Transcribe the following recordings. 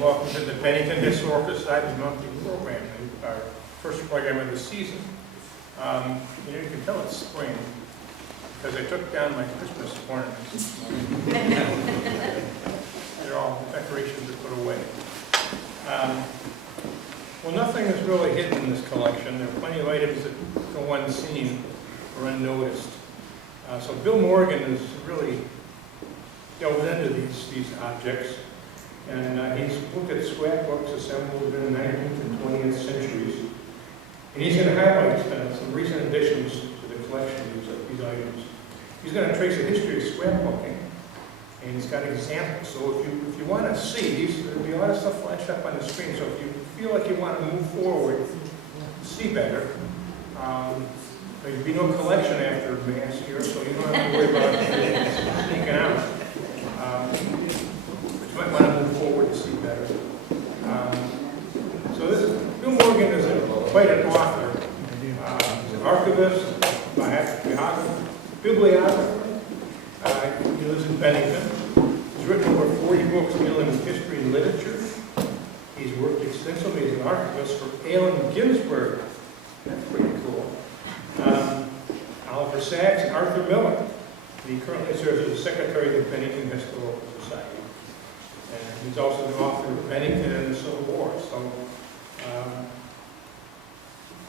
Welcome to the Bennington Historical Society monthly program, our first program of the season. You can tell it's spring because I took down my Christmas ornaments. They're all decorations to put away. Well, nothing is really hidden in this collection. There are plenty of items that go unseen or unnoticed. So Bill Morgan has really delved into these objects. And he's looked at scrapbooks assembled in the 19th and 20th centuries. And he's going to highlight some recent additions to the collection of these items. He's going to trace the history of scrapbooking. And he's got examples. So if you want to see these, there'll be a lot of stuff flashed up on the screen. So if you feel like you want to move forward, see better, there'll be no collection after Mass here, so you don't have to worry about sneaking out. You might want to move forward to see better. So Bill Morgan is quite an author. He's an archivist, bibliographer. He lives in Bennington. He's written over 40 books dealing with history and literature. He's worked extensively as an archivist for Allen Ginsberg. That's pretty cool. Oliver Sacks and Arthur Miller. He currently serves as the secretary of the Bennington Historical Society. And he's also the author of Bennington and the Civil War. So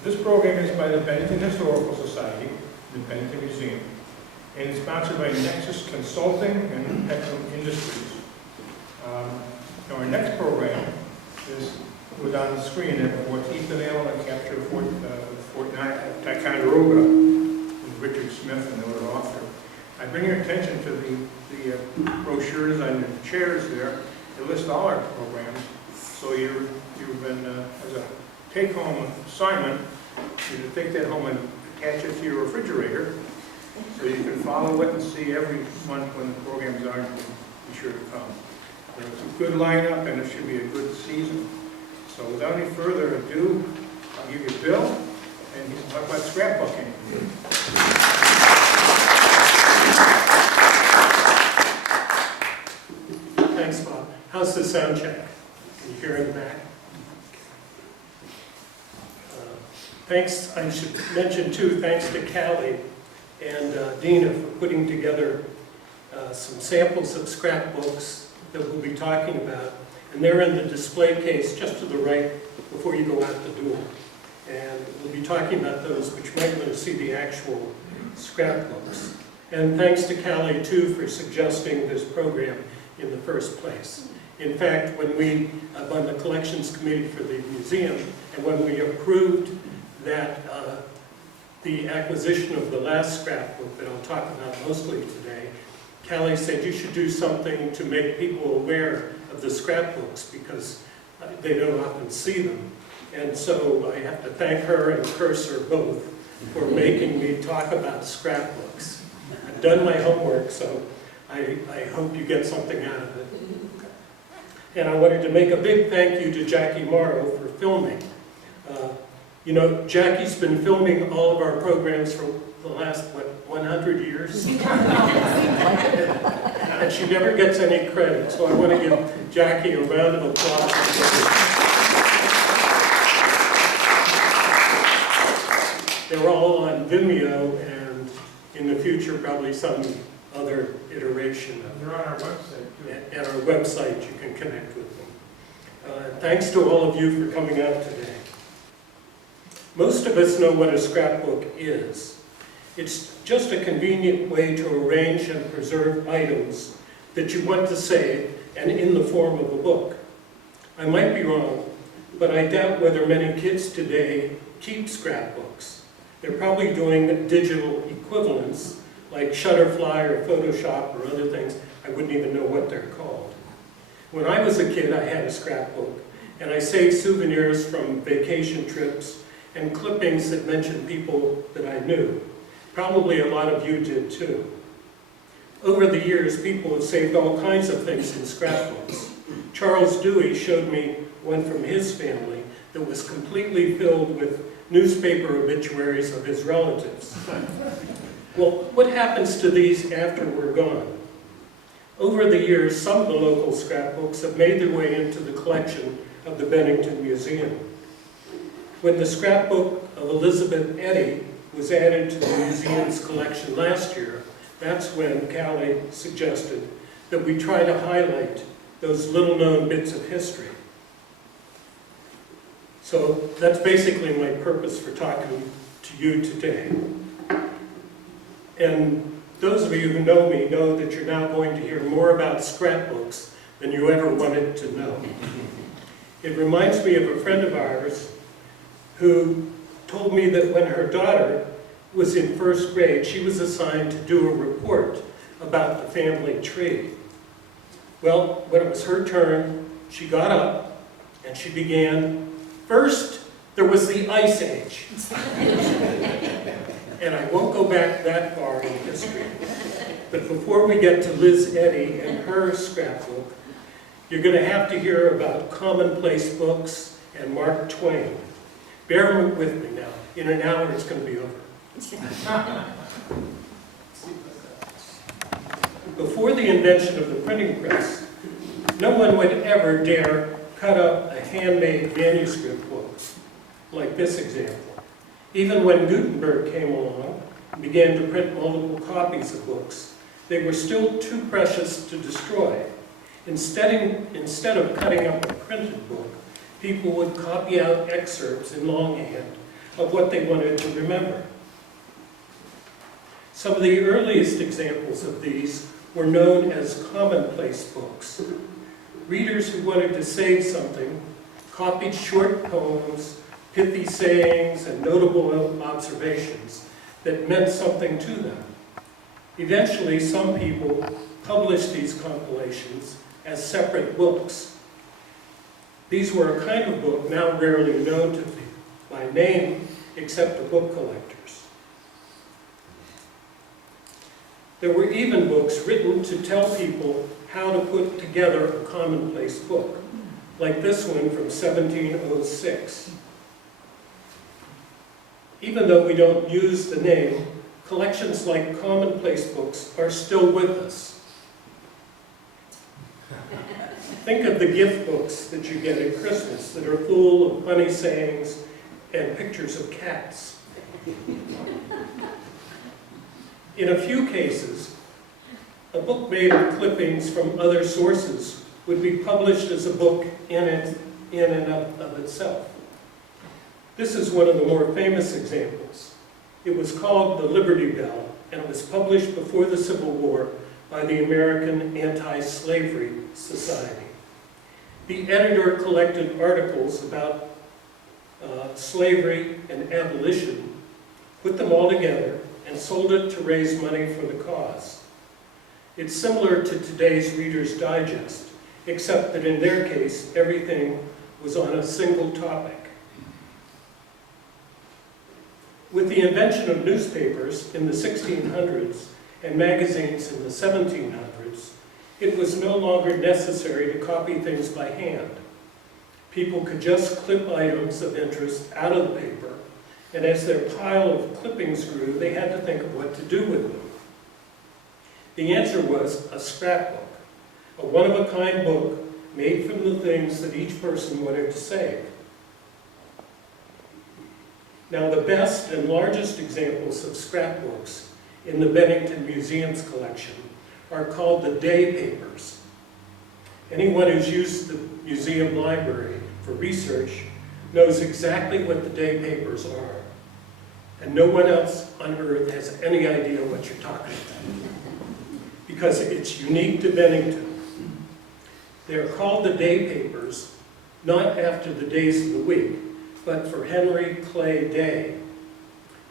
this program is by the Bennington Historical Society, the Bennington Museum, and it's sponsored by Nexus Consulting and Petrol Industries. Now our next program is on the screen at Fort Ethan and capture Fort Ticonderoga with Richard Smith and another author. I bring your attention to the brochures on the chairs there. They list all our programs. So you've been, as a take-home assignment, you take that home and attach it to your refrigerator so you can follow it and see every month when the programs are. Be sure to come. There's a good lineup and it should be a good season. So without any further ado, I'll give you Bill, and he's talk about scrapbooking. Thanks, Bob. How's the sound check? Can you hear in the back? Thanks, I should mention too, thanks to Callie and Dina for putting together some samples of scrapbooks that we'll be talking about. And they're in the display case just to the right before you go out the door. And we'll be talking about those, but you might want to see the actual scrapbooks. And thanks to Callie too for suggesting this program in the first place. In fact, when I'm on the collections committee for the museum, and when we approved that the acquisition of the last scrapbook that I'll talk about mostly today, Callie said you should do something to make people aware of the scrapbooks because they don't often see them. And so I have to thank her and curse her both for making me talk about scrapbooks. I've done my homework, so I hope you get something out of it. And I wanted to make a big thank you to Jackie Morrow for filming. You know, Jackie's been filming all of our programs for the last, 100 years? And she never gets any credit, so I want to give Jackie a round of applause. They're all on Vimeo, and in the future, probably some other iteration of They're on our website, too. At our website, you can connect with them. Thanks to all of you for coming out today. Most of us know what a scrapbook is. It's just a convenient way to arrange and preserve items that you want to save and in the form of a book. I might be wrong, but I doubt whether many kids today keep scrapbooks. They're probably doing digital equivalents like Shutterfly or Photoshop or other things. I wouldn't even know what they're called. When I was a kid, I had a scrapbook, and I saved souvenirs from vacation trips and clippings that mentioned people that I knew. Probably a lot of you did too. Over the years, people have saved all kinds of things in scrapbooks. Charles Dewey showed me one from his family that was completely filled with newspaper obituaries of his relatives. Well, what happens to these after we're gone? Over the years, some of the local scrapbooks have made their way into the collection of the Bennington Museum. When the scrapbook of Elizabeth Eddy was added to the museum's collection last year, that's when Callie suggested that we try to highlight those little-known bits of history. So that's basically my purpose for talking to you today. And those of you who know me know that you're now going to hear more about scrapbooks than you ever wanted to know. It reminds me of a friend of ours who told me that when her daughter was in first grade, she was assigned to do a report about the family tree. Well, when it was her turn, she got up and she began, first, there was the Ice Age. And I won't go back that far in history. But before we get to Liz Eddy and her scrapbook, you're going to have to hear about commonplace books and Mark Twain. Bear with me now. In an hour, it's going to be over. Before the invention of the printing press, no one would ever dare cut up a handmade manuscript book, like this example. Even when Gutenberg came along and began to print multiple copies of books, they were still too precious to destroy. Instead of cutting up a printed book, people would copy out excerpts in longhand of what they wanted to remember. Some of the earliest examples of these were known as commonplace books. Readers who wanted to save something copied short poems, pithy sayings, and notable observations that meant something to them. Eventually, some people published these compilations as separate books. These were a kind of book now rarely known to be by name except to book collectors. There were even books written to tell people how to put together a commonplace book, like this one from 1706. Even though we don't use the name, collections like commonplace books are still with us. Think of the gift books that you get at Christmas that are full of funny sayings and pictures of cats. In a few cases, a book made of clippings from other sources would be published as a book in and of itself. This is one of the more famous examples. It was called The Liberty Bell, and it was published before the Civil War by the American Anti-Slavery Society. The editor collected articles about slavery and abolition, put them all together, and sold it to raise money for the cause. It's similar to today's Reader's Digest, except that in their case, everything was on a single topic. With the invention of newspapers in the 1600s and magazines in the 1700s, it was no longer necessary to copy things by hand. People could just clip items of interest out of the paper, and as their pile of clippings grew, they had to think of what to do with them. The answer was a scrapbook, a one-of-a-kind book made from the things that each person wanted to save. Now, the best and largest examples of scrapbooks in the Bennington Museum's collection are called the day papers. Anyone who's used the museum library for research knows exactly what the day papers are. And no one else on earth has any idea what you're talking about, because it's unique to Bennington. They're called the day papers, not after the days of the week, but for Henry Clay Day.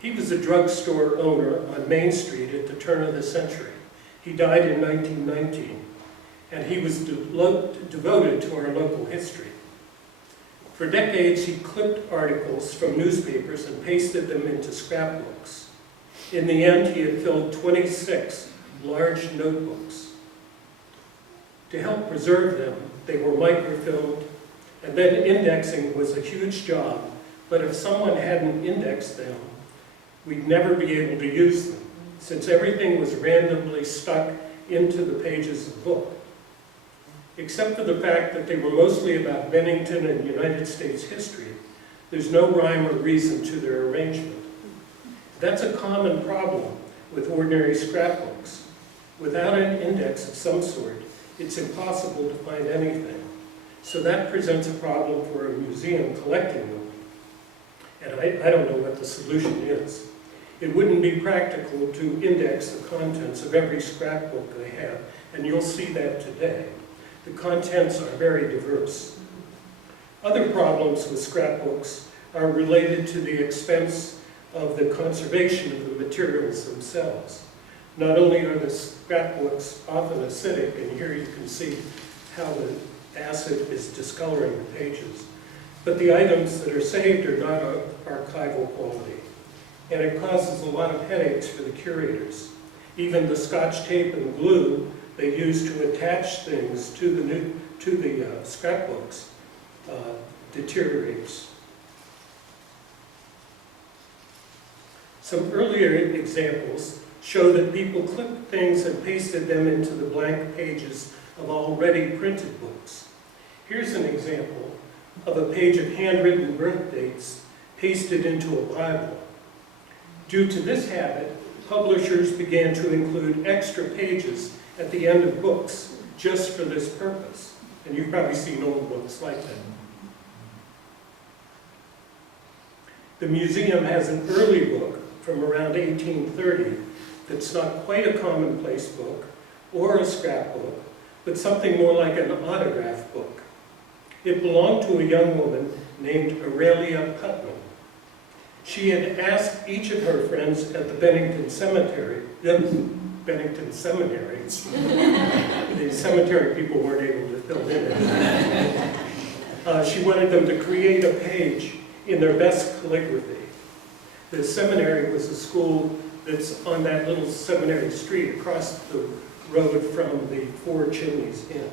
He was a drugstore owner on Main Street at the turn of the century. He died in 1919, and he was devoted to our local history. For decades, he clipped articles from newspapers and pasted them into scrapbooks. In the end, he had filled 26 large notebooks. To help preserve them, they were microfilmed, and then indexing was a huge job, but if someone hadn't indexed them, we'd never be able to use them, since everything was randomly stuck into the pages of the book. Except for the fact that they were mostly about Bennington and United States history, there's no rhyme or reason to their arrangement. That's a common problem with ordinary scrapbooks. Without an index of some sort, it's impossible to find anything. So that presents a problem for a museum collecting them. And I don't know what the solution is. It wouldn't be practical to index the contents of every scrapbook they have, and you'll see that today. The contents are very diverse. Other problems with scrapbooks are related to the expense of the conservation of the materials themselves. Not only are the scrapbooks often acidic, and here you can see how the acid is discoloring the pages, but the items that are saved are not of archival quality. And it causes a lot of headaches for the curators. Even the Scotch tape and glue they use to attach things to the scrapbooks deteriorates. Some earlier examples show that people clipped things and pasted them into the blank pages of already printed books. Here's an example of a page of handwritten birth dates pasted into a Bible. Due to this habit, publishers began to include extra pages at the end of books just for this purpose. And you've probably seen old books like that. The museum has an early book from around 1830 that's not quite a commonplace book or a scrapbook, but something more like an autograph book. It belonged to a young woman named Aurelia Putnam. She had asked each of her friends at the Bennington Seminary, the cemetery people weren't able to fill in it. She wanted them to create a page in their best calligraphy. The seminary was a school that's on that little seminary street across the road from the Four Chimneys Inn.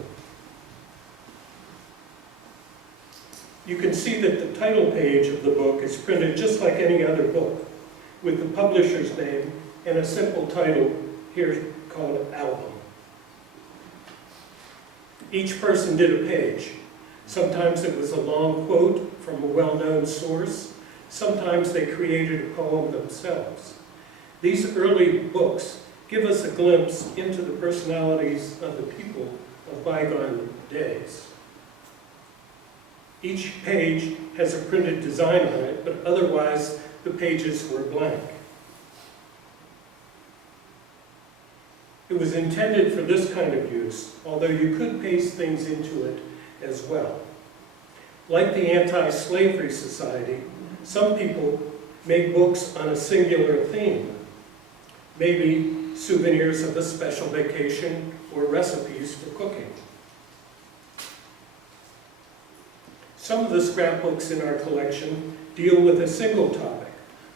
You can see that the title page of the book is printed just like any other book, with the publisher's name and a simple title here called Album. Each person did a page. Sometimes it was a long quote from a well-known source. Sometimes they created a poem themselves. These early books give us a glimpse into the personalities of the people of bygone days. Each page has a printed design on it, but otherwise the pages were blank. It was intended for this kind of use, although you could paste things into it as well. Like the Anti-Slavery Society, some people make books on a singular theme, maybe souvenirs of a special vacation or recipes for cooking. Some of the scrapbooks in our collection deal with a single topic,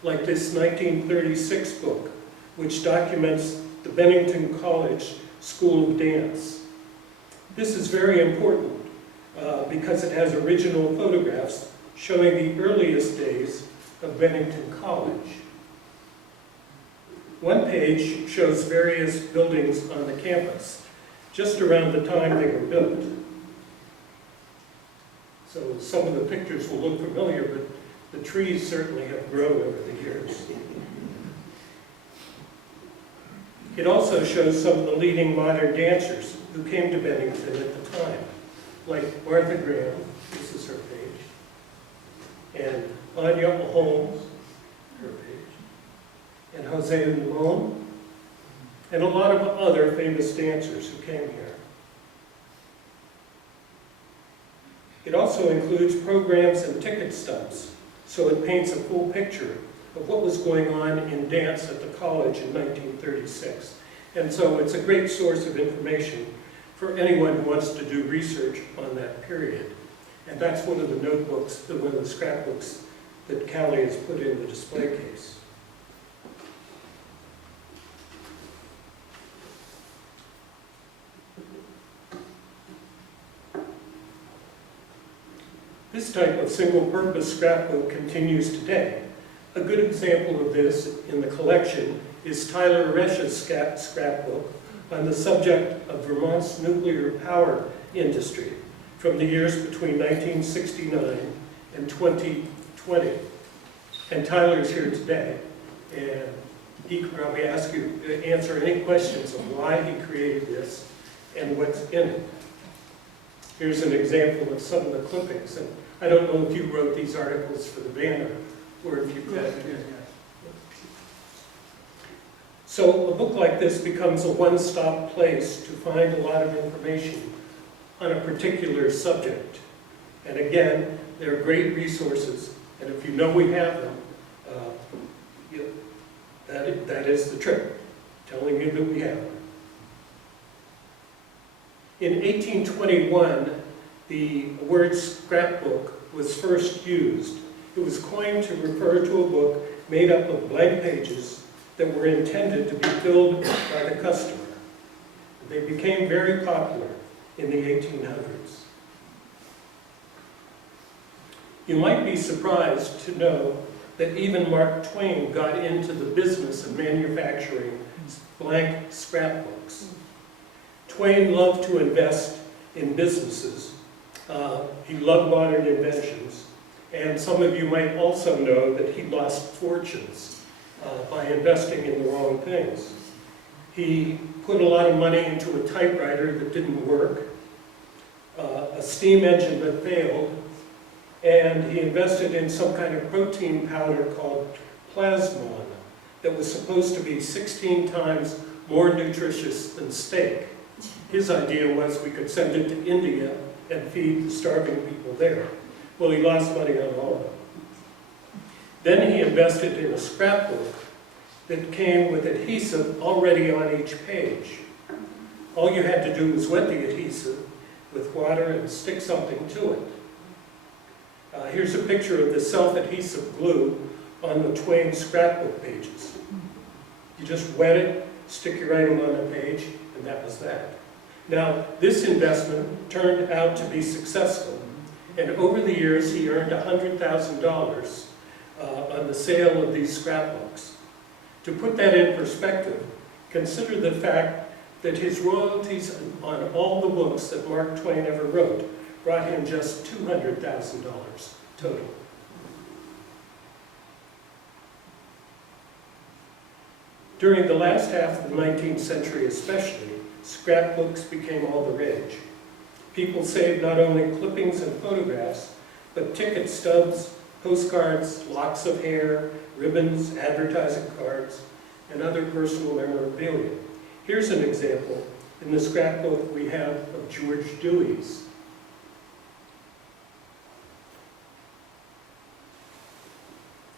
like this 1936 book, which documents the Bennington College School of Dance. This is very important because it has original photographs showing the earliest days of Bennington College. One page shows various buildings on the campus, just around the time they were built. So some of the pictures will look familiar, but the trees certainly have grown over the years. It also shows some of the leading modern dancers who came to Bennington at the time, like Martha Graham, this is her page, and Anya Holmes, her page, and Jose Limon, and a lot of other famous dancers who came here. It also includes programs and ticket stubs, so it paints a full picture of what was going on in dance at the college in 1936. And so it's a great source of information for anyone who wants to do research on that period. And that's one of the notebooks, one of the scrapbooks that Callie has put in the display case. This type of single-purpose scrapbook continues today. A good example of this in the collection is Tyler Resch's scrapbook on the subject of Vermont's nuclear power industry from the years between 1969 and 2020. And Tyler's here today, and he could probably answer any questions on why he created this and what's in it. Here's an example of some of the clippings. And I don't know if you wrote these articles for the banner or if you got it. So a book like this becomes a one-stop place to find a lot of information on a particular subject. And again, they're great resources, and if you know we have them, that is the trick, telling you that we have them. In 1821, the word scrapbook was first used. It was coined to refer to a book made up of blank pages that were intended to be filled by the customer. They became very popular in the 1800s. You might be surprised to know that even Mark Twain got into the business of manufacturing blank scrapbooks. Twain loved to invest in businesses. He loved modern inventions. And some of you might also know that he lost fortunes by investing in the wrong things. He put a lot of money into a typewriter that didn't work, a steam engine that failed, and he invested in some kind of protein powder called plasmon that was supposed to be 16 times more nutritious than steak. His idea was we could send it to India and feed the starving people there. Well, he lost money on all of it. Then he invested in a scrapbook that came with adhesive already on each page. All you had to do was wet the adhesive with water and stick something to it. Here's a picture of the self-adhesive glue on the Twain scrapbook pages. You just wet it, stick your item on the page, and that was that. Now, this investment turned out to be successful, and over the years he earned $100,000 on the sale of these scrapbooks. To put that in perspective, consider the fact that his royalties on all the books that Mark Twain ever wrote brought him just $200,000 total. During the last half of the 19th century especially, scrapbooks became all the rage. People saved not only clippings and photographs, but ticket stubs, postcards, locks of hair, ribbons, advertising cards, and other personal memorabilia. Here's an example in the scrapbook we have of George Dewey's.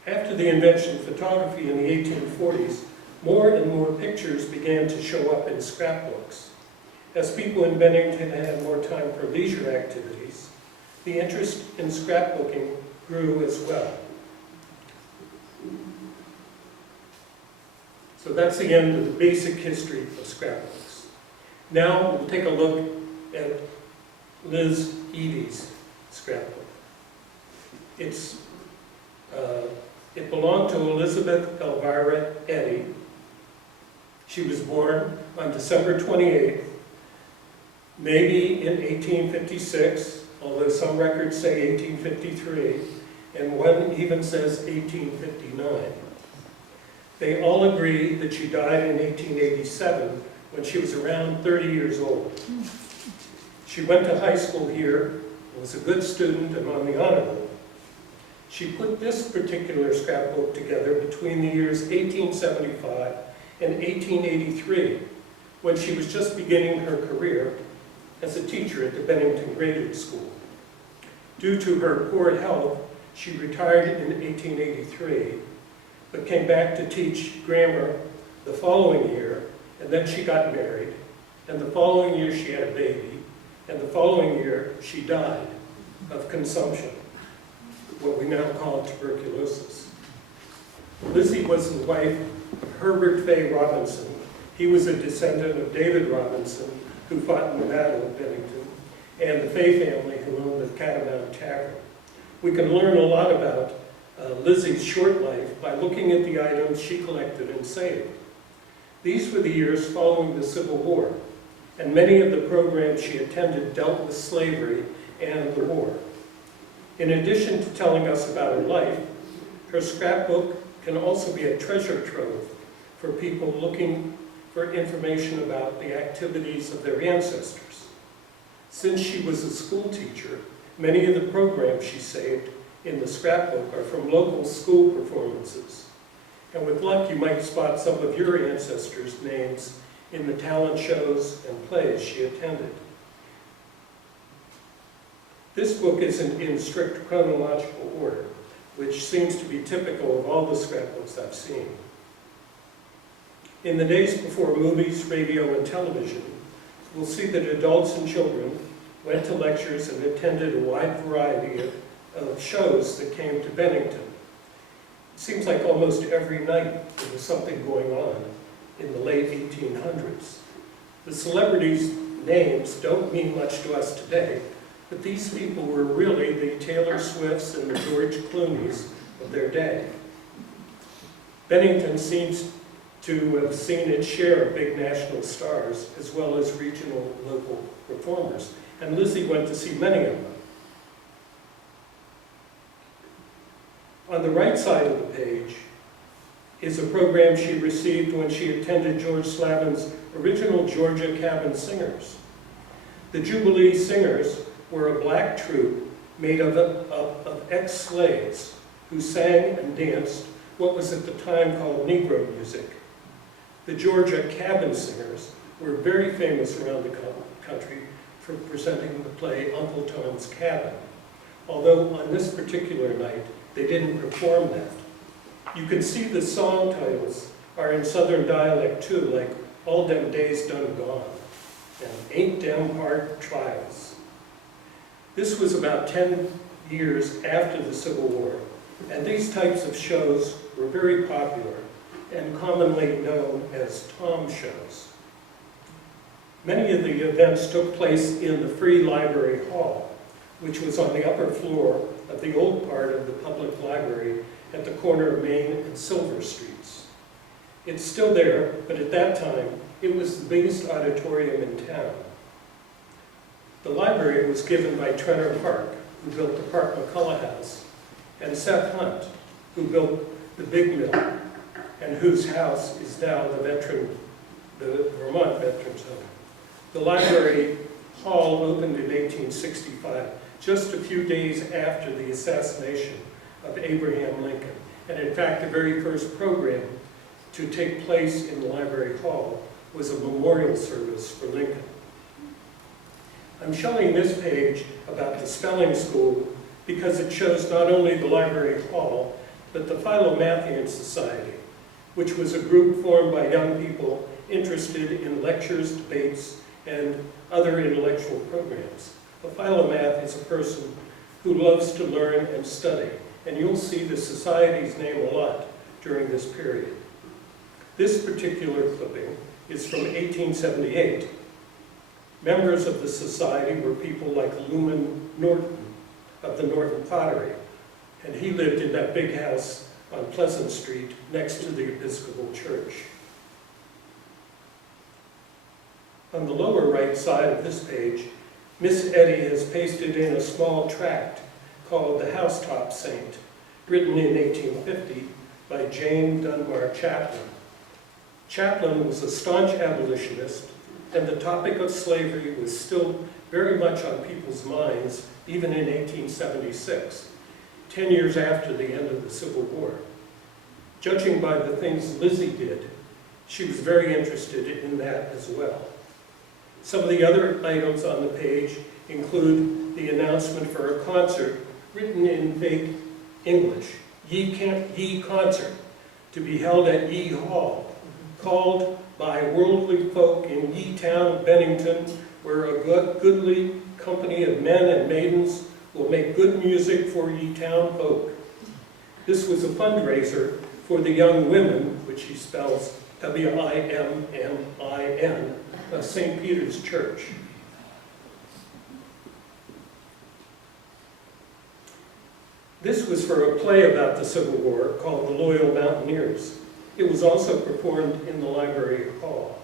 After the invention of photography in the 1840s, more and more pictures began to show up in scrapbooks. As people in Bennington had more time for leisure activities, the interest in scrapbooking grew as well. So that's the end of the basic history of scrapbooks. Now we'll take a look at Liz Eady's scrapbook. It belonged to Elizabeth Elvira Eddy. She was born on December 28th, maybe in 1856, although some records say 1853, and one even says 1859. They all agree that she died in 1887 when she was around 30 years old. She went to high school here, was a good student and on the honor roll. She put this particular scrapbook together between the years 1875 and 1883, when she was just beginning her career as a teacher at the Bennington Graduate School. Due to her poor health, she retired in 1883, but came back to teach grammar the following year, and then she got married, and the following year she had a baby, and the following year she died of consumption, what we now call tuberculosis. Lizzie was the wife of Herbert Fay Robinson. He was a descendant of David Robinson, who fought in the Battle of Bennington, and the Fay family who owned the Catamount Tavern. We can learn a lot about Lizzie's short life by looking at the items she collected and saved. These were the years following the Civil War, and many of the programs she attended dealt with slavery and the war. In addition to telling us about her life, her scrapbook can also be a treasure trove for people looking for information about the activities of their ancestors. Since she was a school teacher, many of the programs she saved in the scrapbook are from local school performances. And with luck, you might spot some of your ancestors' names in the talent shows and plays she attended. This book isn't in strict chronological order, which seems to be typical of all the scrapbooks I've seen. In the days before movies, radio, and television, we'll see that adults and children went to lectures and attended a wide variety of shows that came to Bennington. It seems like almost every night there was something going on in the late 1800s. The celebrities' names don't mean much to us today, but these people were really the Taylor Swifts and the George Clooneys of their day. Bennington seems to have seen its share of big national stars, as well as regional local performers, and Lizzie went to see many of them. On the right side of the page is a program she received when she attended George Slavin's original Georgia Cabin Singers. The Jubilee Singers were a black troupe made of ex-slaves who sang and danced what was at the time called Negro music. The Georgia Cabin Singers were very famous around the country for presenting the play Uncle Tom's Cabin, although on this particular night they didn't perform that. You can see the song titles are in Southern dialect too, like All Dem Days Done Gone and Ain't Dem Hard Trials. This was about 10 years after the Civil War, and these types of shows were very popular and commonly known as Tom shows. Many of the events took place in the Free Library Hall, which was on the upper floor of the old part of the public library at the corner of Main and Silver Streets. It's still there, but at that time, it was the biggest auditorium in town. The library was given by Trenor Park, who built the Park McCullough House, and Seth Hunt, who built the Big Mill, and whose house is now the Vermont Veterans Home. The library hall opened in 1865, just a few days after the assassination of Abraham Lincoln. And in fact, the very first program to take place in the library hall was a memorial service for Lincoln. I'm showing this page about the spelling school because it shows not only the library hall, but the Philomathian Society, which was a group formed by young people interested in lectures, debates, and other intellectual programs. A philomath is a person who loves to learn and study, and you'll see the society's name a lot during this period. This particular clipping is from 1878. Members of the society were people like Luman Norton of the Norton Pottery, and he lived in that big house on Pleasant Street next to the Episcopal Church. On the lower right side of this page, Miss Eddy has pasted in a small tract called The Housetop Saint, written in 1850 by Jane Dunbar Chaplin. Chaplin was a staunch abolitionist, and the topic of slavery was still very much on people's minds, even in 1876, 10 years after the end of the Civil War. Judging by the things Lizzie did, she was very interested in that as well. Some of the other items on the page include the announcement for a concert written in fake English, Ye Concert, to be held at Ye Hall, called by worldly folk in Ye Town of Bennington, where a goodly company of men and maidens will make good music for ye town folk. This was a fundraiser for the young women, which he spells W-I-M-M-I-N, of St. Peter's Church. This was for a play about the Civil War called The Loyal Mountaineers. It was also performed in the library hall.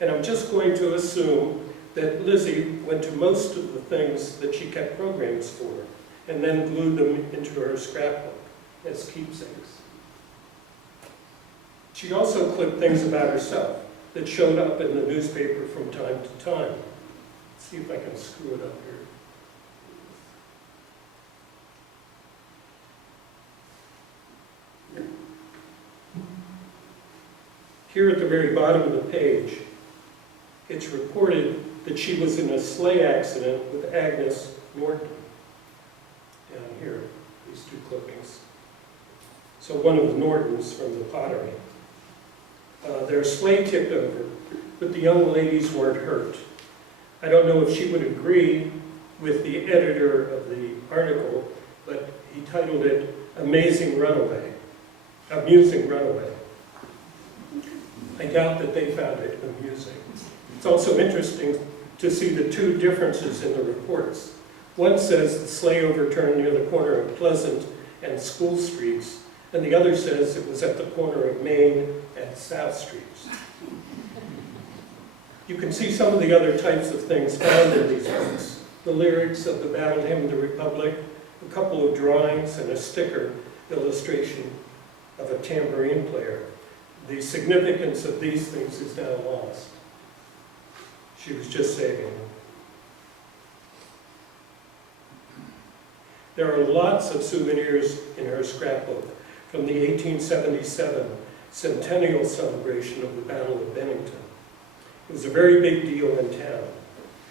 And I'm just going to assume that Lizzie went to most of the things that she kept programs for, and then glued them into her scrapbook as keepsakes. She also clipped things about herself that showed up in the newspaper from time to time. Let's see if I can screw it up here. Here at the very bottom of the page, it's reported that she was in a sleigh accident with Agnes Norton. Down here, these two clippings. So one of the Nortons from the pottery. Their sleigh tipped over, but the young ladies weren't hurt. I don't know if she would agree with the editor of the article, but he titled it Amusing Runaway. I doubt that they found it amusing. It's also interesting to see the two differences in the reports. One says the sleigh overturned near the corner of Pleasant and School Streets, and the other says it was at the corner of Main and South Streets. You can see some of the other types of things found in these books. The lyrics of the Battle Hymn of the Republic, a couple of drawings, and a sticker illustration of a tambourine player. The significance of these things is now lost. She was just saving them. There are lots of souvenirs in her scrapbook from the 1877 centennial celebration of the Battle of Bennington. It was a very big deal in town.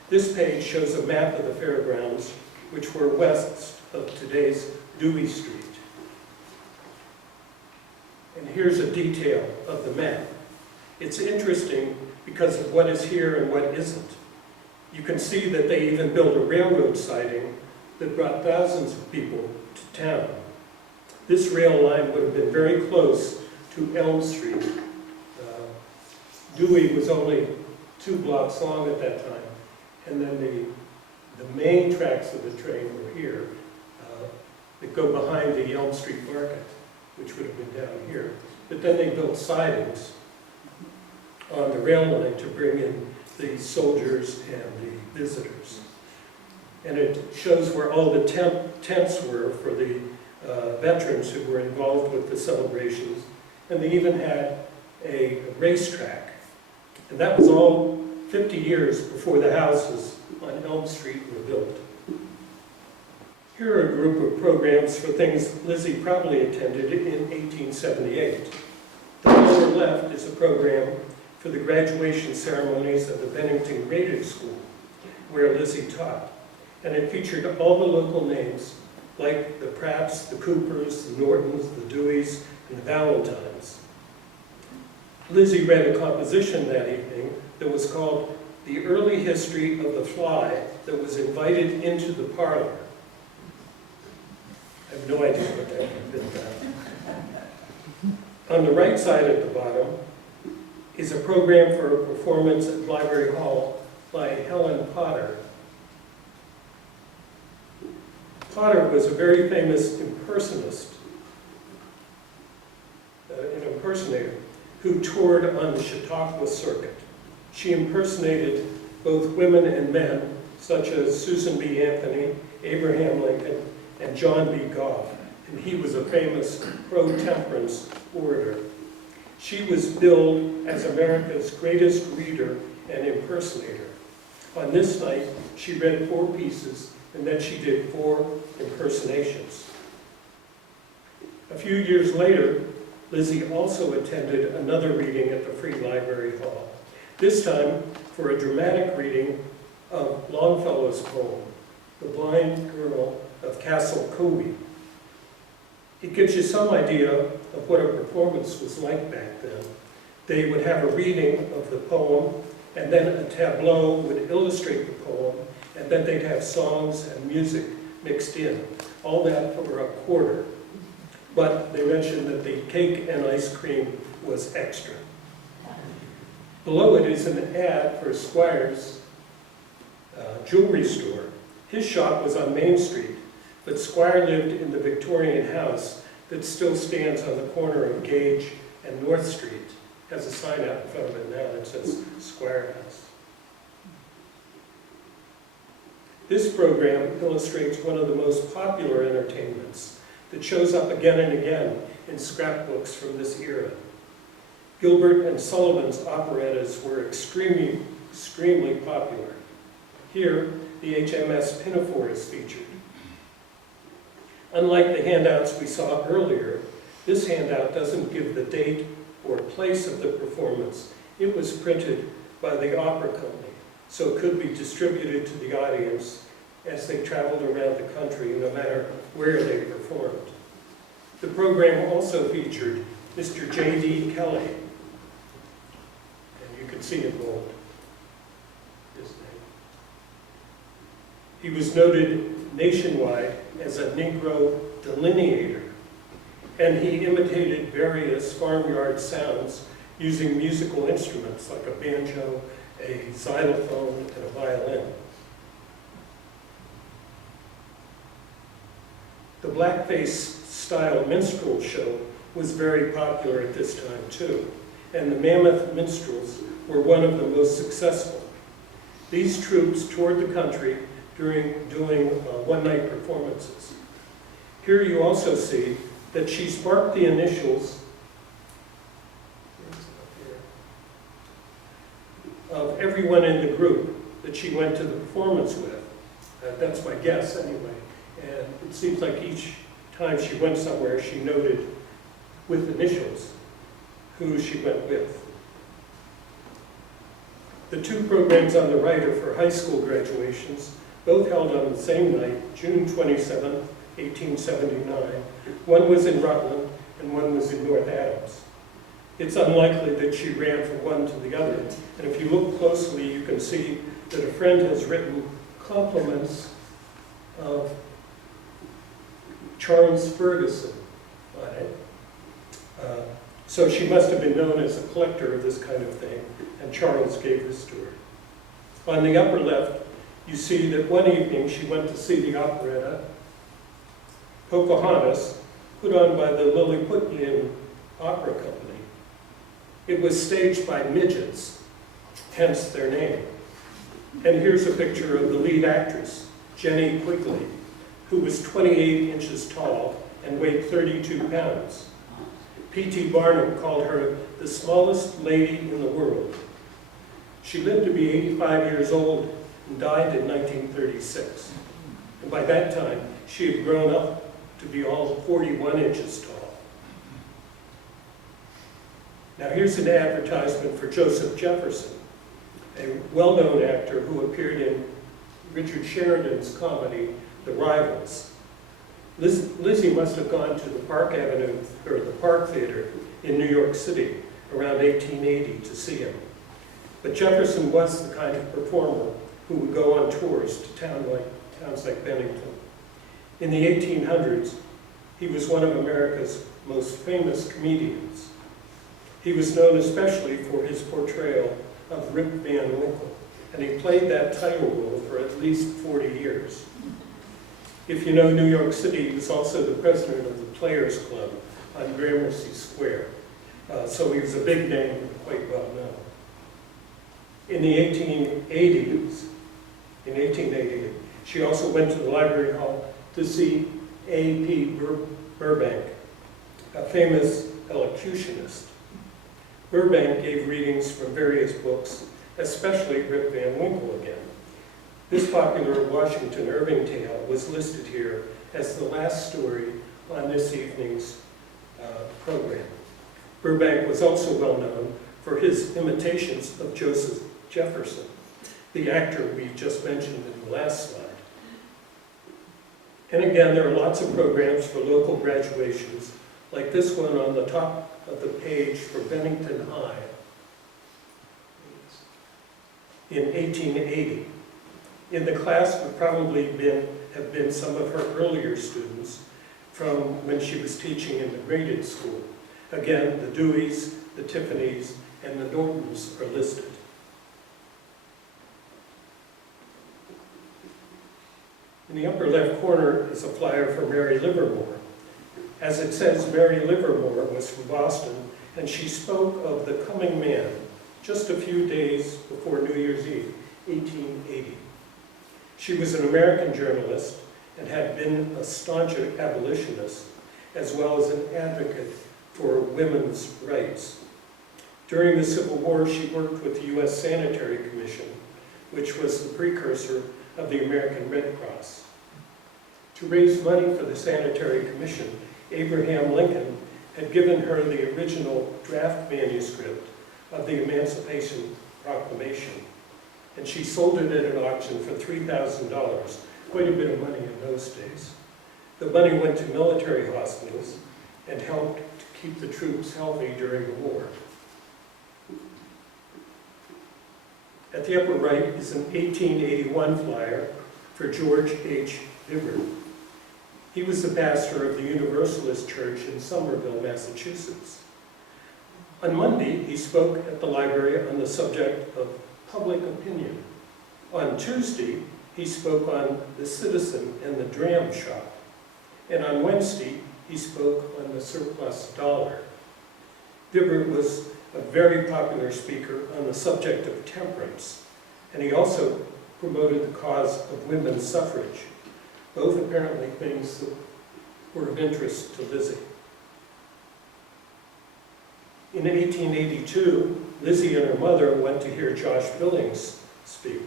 This page shows a map of the fairgrounds, which were west of today's Dewey Street. And here's a detail of the map. It's interesting because of what is here and what isn't. You can see that they even built a railroad siding that brought thousands of people to town. This rail line would have been very close to Elm Street. Dewey was only 2 blocks long at that time, and then the main tracks of the train were here that go behind the Elm Street Market, which would have been down here. But then they built sidings on the rail line to bring in the soldiers and the visitors. And it shows where all the tents were for the veterans who were involved with the celebrations. And they even had a racetrack. And that was all 50 years before the houses on Elm Street were built. Here are a group of programs for things Lizzie probably attended in 1878. The lower left is a program for the graduation ceremonies of the Bennington Graded School, where Lizzie taught. And it featured all the local names, like the Pratts, the Coopers, the Nortons, the Deweys, and the Valentines. Lizzie read a composition that evening that was called The Early History of the Fly that was invited into the parlor. I have no idea what that would have been about. On the right side at the bottom is a program for a performance at Library Hall by Helen Potter. Potter was a very famous impersonator who toured on the Chautauqua circuit. She impersonated both women and men, such as Susan B. Anthony, Abraham Lincoln, and John B. Goff, and he was a famous pro-temperance orator. She was billed as America's greatest reader and impersonator. On this night, she read 4 pieces, and then she did 4 impersonations. A few years later, Lizzie also attended another reading at the Free Library Hall, this time for a dramatic reading of Longfellow's poem, The Blind Girl of Castle Covey. It gives you some idea of what a performance was like back then. They would have a reading of the poem, and then a tableau would illustrate the poem, and then they'd have songs and music mixed in. All that for a quarter. But they mentioned that the cake and ice cream was extra. Below it is an ad for Squire's jewelry store. His shop was on Main Street, but Squire lived in the Victorian house that still stands on the corner of Gage and North Street. Has a sign out in front of it now that says Square House. This program illustrates one of the most popular entertainments that shows up again and again in scrapbooks from this era. Gilbert and Sullivan's operettas were extremely popular. Here, the HMS Pinafore is featured. Unlike the handouts we saw earlier, this handout doesn't give the date or place of the performance. It was printed by the opera company, so it could be distributed to the audience as they traveled around the country, no matter where they performed. The program also featured Mr. J.D. Kelly, and you can see in bold his name. He was noted nationwide as a Negro delineator, and he imitated various farmyard sounds using musical instruments like a banjo, a xylophone, and a violin. The blackface style minstrel show was very popular at this time too, and the Mammoth Minstrels were one of the most successful. These troops toured the country during doing one-night performances. Here you also see that she sparked the initials of everyone in the group that she went to the performance with. That's my guess anyway. And it seems like each time she went somewhere, she noted with initials who she went with. The two programs on the right are for high school graduations, both held on the same night, June 27, 1879. One was in Rutland and one was in North Adams. It's unlikely that she ran from one to the other, and if you look closely, you can see that a friend has written compliments of Charles Ferguson on it. So she must have been known as a collector of this kind of thing, and Charles gave this to her. On the upper left, you see that one evening she went to see the operetta, Pocahontas, put on by the Lilliputian Opera Company. It was staged by midgets, hence their name. And here's a picture of the lead actress, Jenny Quigley, who was 28 inches tall and weighed 32 pounds. P.T. Barnum called her the smallest lady in the world. She lived to be 85 years old and died in 1936. And by that time, she had grown up to be all 41 inches tall. Now here's an advertisement for Joseph Jefferson, a well-known actor who appeared in Richard Sheridan's comedy, The Rivals. Lizzie must have gone to the Park Avenue, or the Park Theater in New York City around 1880 to see him. But Jefferson was the kind of performer who would go on tours to towns like Bennington. In the 1800s, he was one of America's most famous comedians. He was known especially for his portrayal of Rip Van Winkle, and he played that title role for at least 40 years. If you know New York City, he was also the president of the Players Club on Gramercy Square. So he was a big name and quite well known. In the 1880, she also went to the Library Hall to see A.P. Burbank, a famous elocutionist. Burbank gave readings from various books, especially Rip Van Winkle again. This popular Washington Irving tale was listed here as the last story on this evening's program. Burbank was also well known for his imitations of Joseph Jefferson, the actor we just mentioned in the last slide. And again, there are lots of programs for local graduations, like this one on the top of the page for Bennington High in 1880. In the class would probably have been some of her earlier students from when she was teaching in the graded school. Again, the Deweys, the Tiffanys, and the Nortons are listed. In the upper left corner is a flyer for Mary Livermore. As it says, Mary Livermore was from Boston and she spoke of the coming man just a few days before New Year's Eve, 1880. She was an American journalist and had been a staunch abolitionist, as well as an advocate for women's rights. During the Civil War, she worked with the U.S. Sanitary Commission, which was the precursor of the American Red Cross. To raise money for the Sanitary Commission, Abraham Lincoln had given her the original draft manuscript of the Emancipation Proclamation, and she sold it at an auction for $3,000, quite a bit of money in those days. The money went to military hospitals and helped to keep the troops healthy during the war. At the upper right is an 1881 flyer for George H. Hibbert. He was the pastor of the Universalist Church in Somerville, Massachusetts. On Monday, he spoke at the library on the subject of public opinion. On Tuesday, he spoke on the citizen and the dram shop. And on Wednesday, he spoke on the surplus dollar. Hibbert was a very popular speaker on the subject of temperance, and he also promoted the cause of women's suffrage, both apparently things that were of interest to Lizzie. In 1882, Lizzie and her mother went to hear Josh Billings speak.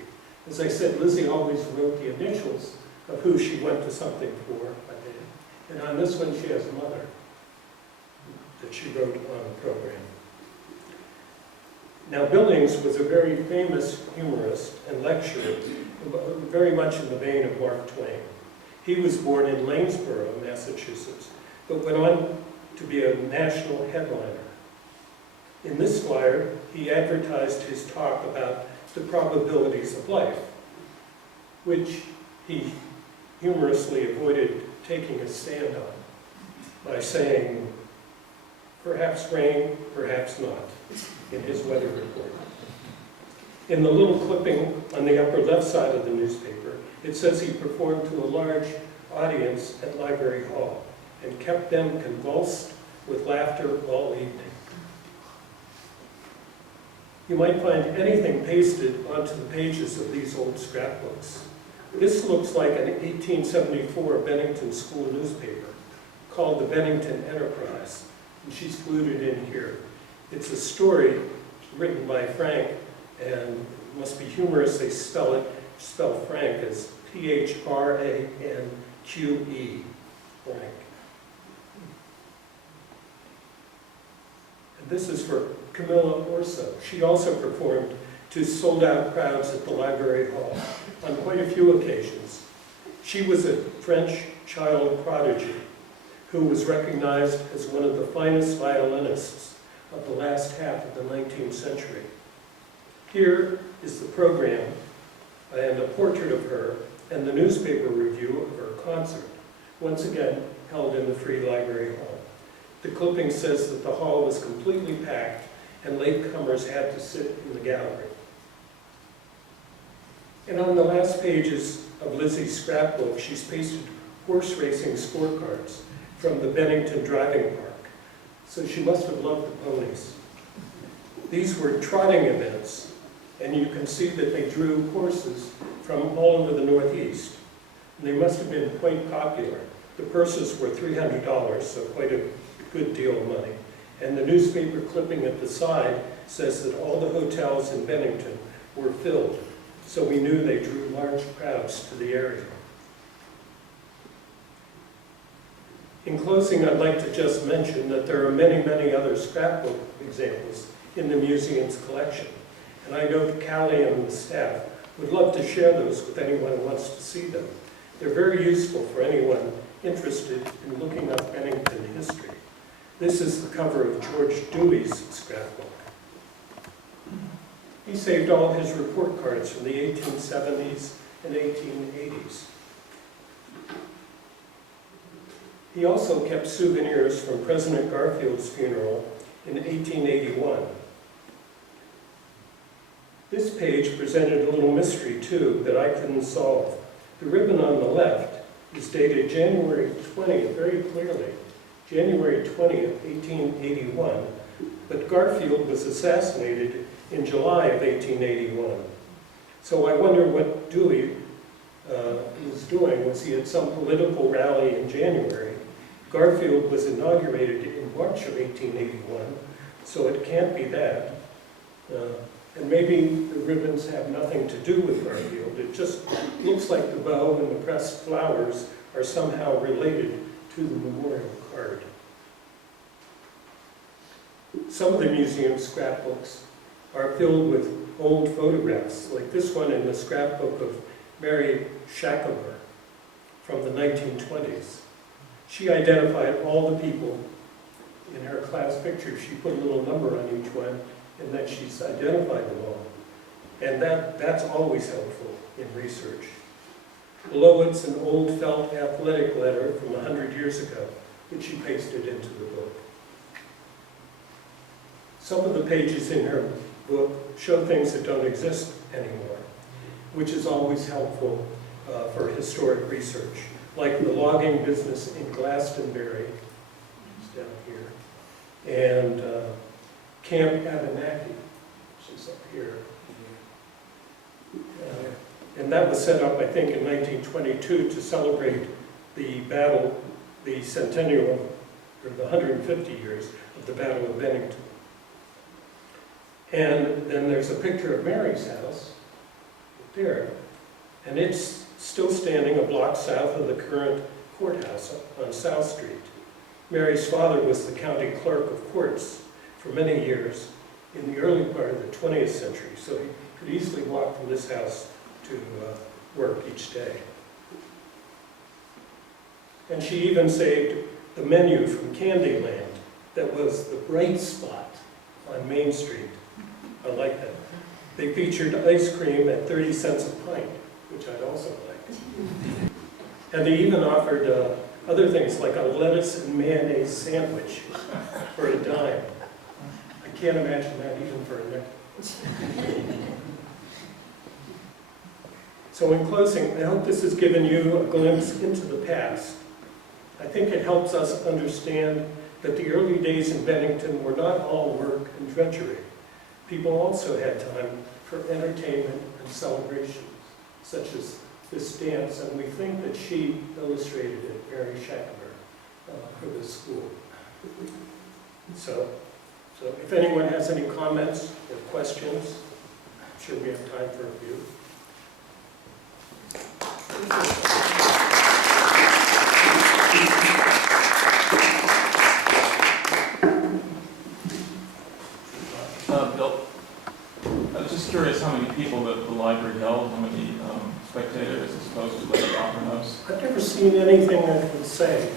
As I said, Lizzie always wrote the initials of who she went to something for, and on this one she has mother that she wrote on the program. Now, Billings was a very famous humorist and lecturer, very much in the vein of Mark Twain. He was born in Lanesboro, Massachusetts, but went on to be a national headliner. In this flyer, he advertised his talk about the probabilities of life, which he humorously avoided taking a stand on by saying, perhaps rain, perhaps not, in his weather report. In the little clipping on the upper left side of the newspaper, it says he performed to a large audience at Library Hall and kept them convulsed with laughter all evening. You might find anything pasted onto the pages of these old scrapbooks. This looks like an 1874 Bennington school newspaper called the Bennington Enterprise, and she's glued it in here. It's a story written by Frank, and it must be humorous. They spell Frank as Phranque, Frank. And this is for Camilla Orso. She also performed to sold-out crowds at the Library Hall on quite a few occasions. She was a French child prodigy who was recognized as one of the finest violinists of the last half of the 19th century. Here is the program and a portrait of her and the newspaper review of her concert, once again held in the Free Library Hall. The clipping says that the hall was completely packed and latecomers had to sit in the gallery. And on the last pages of Lizzie's scrapbook, she's pasted horse racing scorecards from the Bennington Driving Park. So she must have loved the ponies. These were trotting events, and you can see that they drew horses from all over the Northeast. And they must have been quite popular. The purses were $300, so quite a good deal of money. And the newspaper clipping at the side says that all the hotels in Bennington were filled, so we knew they drew large crowds to the area. In closing, I'd like to just mention that there are many, many other scrapbook examples in the museum's collection. And I know Callie and the staff would love to share those with anyone who wants to see them. They're very useful for anyone interested in looking up Bennington history. This is the cover of George Dewey's scrapbook. He saved all his report cards from the 1870s and 1880s. He also kept souvenirs from President Garfield's funeral in 1881. This page presented a little mystery, too, that I couldn't solve. The ribbon on the left is dated January 20th, very clearly, January 20th, 1881, but Garfield was assassinated in July of 1881. So I wonder what Dewey was doing. Was he at some political rally in January? Garfield was inaugurated in March of 1881, so it can't be that. And maybe the ribbons have nothing to do with Garfield. It just looks like the bow and the pressed flowers are somehow related to the memorial card. Some of the museum's scrapbooks are filled with old photographs, like this one in the scrapbook of Mary Shackelmer from the 1920s. She identified all the people in her class picture. She put a little number on each one, and then she's identified them all. And that's always helpful in research. Below it's an old felt athletic letter from 100 years ago, which she pasted into the book. Some of the pages in her book show things that don't exist anymore, which is always helpful for historic research, like the logging business in Glastonbury, which is down here, and Camp Abenaki, which is up here. And that was set up, I think, in 1922 to celebrate the battle, the centennial, or the 150 years of the Battle of Bennington. And then there's a picture of Mary's house there, and it's still standing a block south of the current courthouse on South Street. Mary's father was the county clerk of courts for many years in the early part of the 20th century, so he could easily walk from this house to work each day. And she even saved the menu from Candyland that was the bright spot on Main Street. I like that. They featured ice cream at 30 cents a pint, which I'd also like. And they even offered other things like a lettuce and mayonnaise sandwich for a dime. I can't imagine that even for a nickel. So in closing, I hope this has given you a glimpse into the past. I think it helps us understand that the early days in Bennington were not all work and drudgery. People also had time for entertainment and celebration, such as this dance, and we think that she illustrated it, Mary Shackelmer, for this school. So if anyone has any comments or questions, I'm sure we have time for a few. Bill, I was just curious how many people that the library held, how many spectators as opposed to like opera house? I've never seen anything that would say,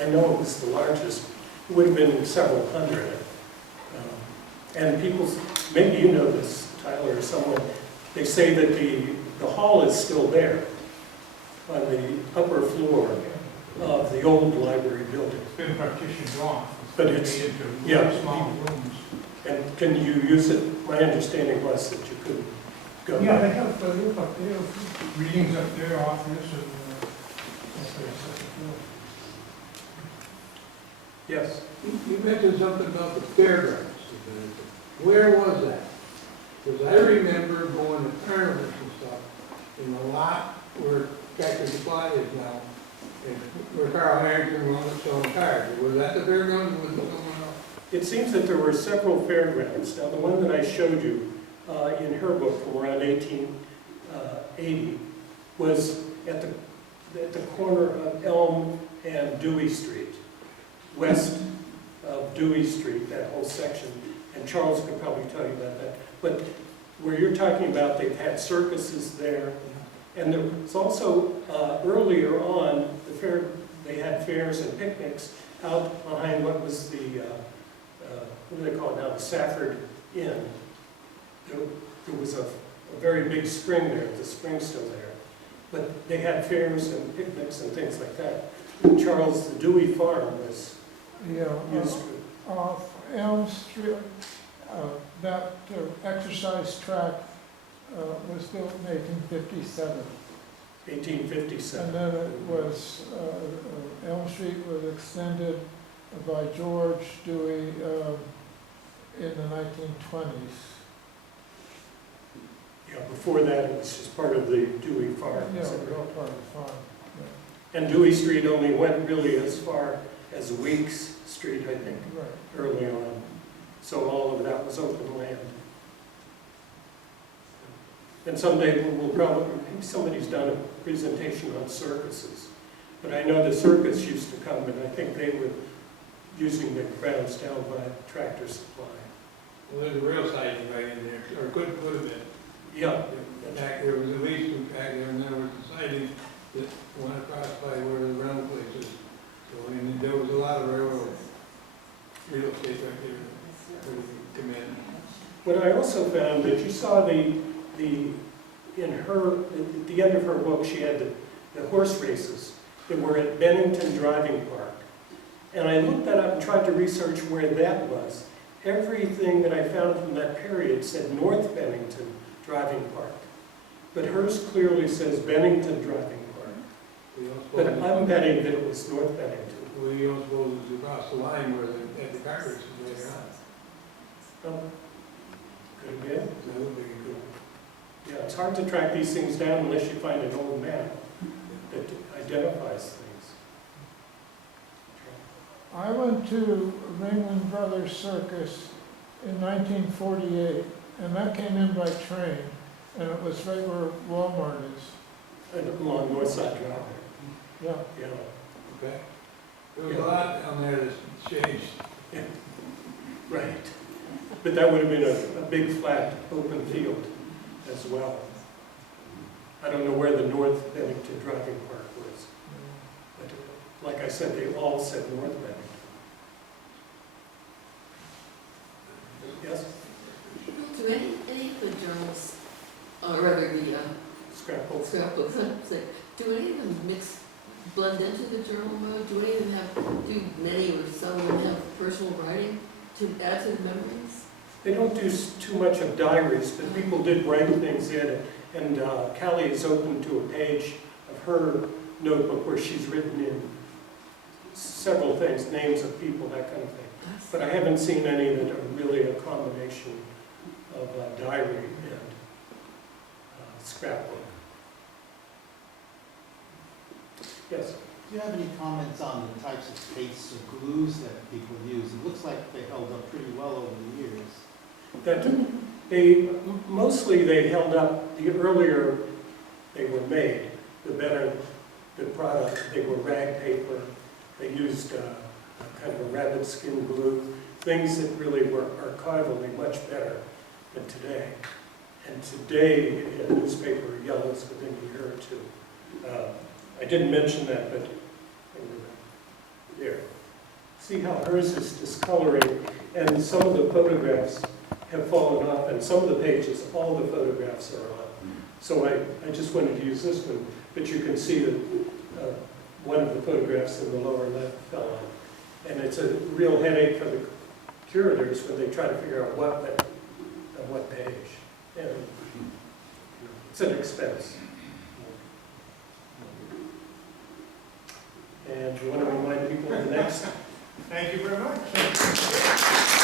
I know it was the largest, it would have been several hundred. And people, maybe you know this, Tyler, or someone, they say that the hall is still there on the upper floor of the old library building. It's been partitioned off. But it's, made into yeah. small rooms. And can you use it? My understanding was that you couldn't go Yeah, back. they have up there, readings up there, office, and Yes. You mentioned something about the fairgrounds. Where was that? Because I remember going to tournaments and stuff in the lot where Tractor Supply is now, and where Carl Harrington was selling cars. Was that the fairgrounds or was it someone else? It seems that there were several fairgrounds. Now, the one that I showed you in her book from around 1880 was at the corner of Elm and Dewey Street, west of Dewey Street, that whole section. And Charles could probably tell you about that. But where you're talking about, they've had circuses there. And there was also, earlier on, they had fairs and picnics out behind what was the, what do they call it now, the Safford Inn. There was a very big spring there, the spring's still there. But they had fairs and picnics and things like that. And Charles, the Dewey farm was used to. Off Elm Street, that exercise track was built in 1857. 1857. And then it was, Elm Street was extended by George Dewey in the 1920s. Yeah, before that, it was just part of the Dewey Farm. Yeah, it was all part of the farm. And Dewey Street only went really as far as Weeks Street, I think, Right. early on. So all of that was open land. And someday we'll probably, maybe somebody's done a presentation on circuses. But I know the circus used to come, and I think they were using the grounds down by Tractor Supply. Well, there's a rail siding right in there, or could have been. Yeah, Back there was a lease back there, and there was a siding that went across by where the rental place is. So, I mean, there was a lot of railroad real estate right there where you come in. but I also found that you saw in her, at the end of her book, she had the horse races that were at Bennington Driving Park. And I looked that up and tried to research where that was. Everything that I found from that period said North Bennington Driving Park. But hers clearly says Bennington Driving Park. We don't But suppose- I'm betting that it was North Bennington. We don't suppose it's across the line where the car races later on. Could have been. That would be good. Yeah, it's hard to track these things down unless you find an old map that identifies things. I went to Ringling Brothers Circus in 1948, and that came in by train, and it was right where Walmart is. And along North Side Drive. Yeah. Yeah. Okay. There was a lot down there that's changed. Right. But that would have been a big, flat, open field as well. I don't know where the North Bennington Driving Park was. But like I said, they all said North Bennington. Yes? Do any of the journals, or rather the Scrapbooks. scrapbooks, do any of them blend into the journal mode? Do any of them do many or some of them have personal writing to add to the memories? They don't do too much of diaries, but people did write things in. And Callie is open to a page of her notebook where she's written in several things, names of people, that kind of thing. But I haven't seen any that are really a combination of diary and scrapbook. Yes? Do you have any comments on the types of pastes or glues that people use? It looks like they held up pretty well over the years. That mostly they held up, the earlier they were made, the better the product. They were rag paper. They used kind of a rabbit skin glue, things that really were archivally much better than today. And today, a newspaper yellows within a year or two. I didn't mention that, but there. See how hers is discoloring, and some of the photographs have fallen off, and some of the pages, all the photographs are on. So I just wanted to use this one, but you can see that one of the photographs in the lower left fell on. And it's a real headache for the curators when they try to figure out what went on what page. And it's an expense. And you want to remind people of the next? Thank you very much.